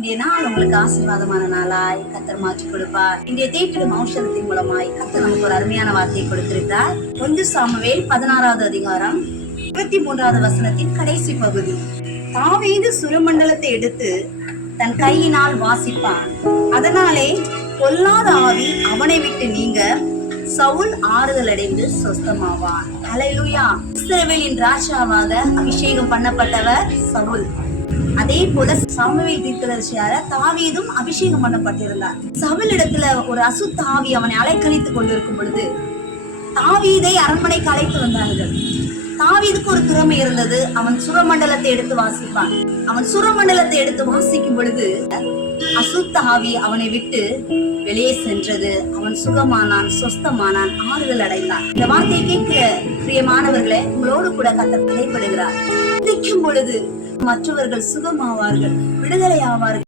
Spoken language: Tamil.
இன்றைய நாள் உங்களுக்கு ஆசீர்வாதமான நாளாய் கர்த்தர் மாற்றி கொடுப்பார். இன்றைய தேற்றிடும் ஔஷதத்தின் மூலமாய் கர்த்தர் நமக்கு ஒரு அருமையான வார்த்தையை கொடுத்திருக்கிறார். 1 சாமுவேல் 16வது அதிகாரம் 23வது வசனத்தின் கடைசி பகுதி. தாவீது சுரமண்டலத்தை எடுத்து தன் கையினால் வாசிப்பான், அதனாலே பொல்லாத ஆவி அவனை விட்டு நீங்க, சவுல் ஆறுதல் அடைந்து சொஸ்தமாவான். ஹல்லேலூயா. இஸ்ரவேலின் ராஜாவாக அபிஷேகம் பண்ணப்பட்டவர் சவுல். அதே போல சாமுவேல் தீர்க்கதரிசியாக தாவீதும் அபிஷேகம் பண்ணப்பட்டிருந்தார். சவுல் இடத்துல ஒரு அசுத்த ஆவி அவனை அலைக்கழித்துக் கொண்டிருக்கும் பொழுது தாவீதை அரண்மனைக்கு அழைத்து வந்தார்கள். தாவீதுக்கு ஒரு திறமை இருந்தது. அவன் சுரமண்டலத்தை எடுத்து வாசிப்பான். அவன் சுரமண்டலத்தை எடுத்து வாசிக்கும் பொழுது அசுத்த ஆவி அவனை விட்டு வெளியே சென்றது. அவன் சுகமானான், சொஸ்தமானான், ஆறுதல் அடைந்தான். இந்த வார்த்தையை கேட்கிற பிரியமானவர்களே, உங்களோடு கூட கர்த்தர் இடைப்படுகிறார். பொழுது மற்றவர்கள் சுகமாவார்கள், விடுதலை ஆவார்கள்.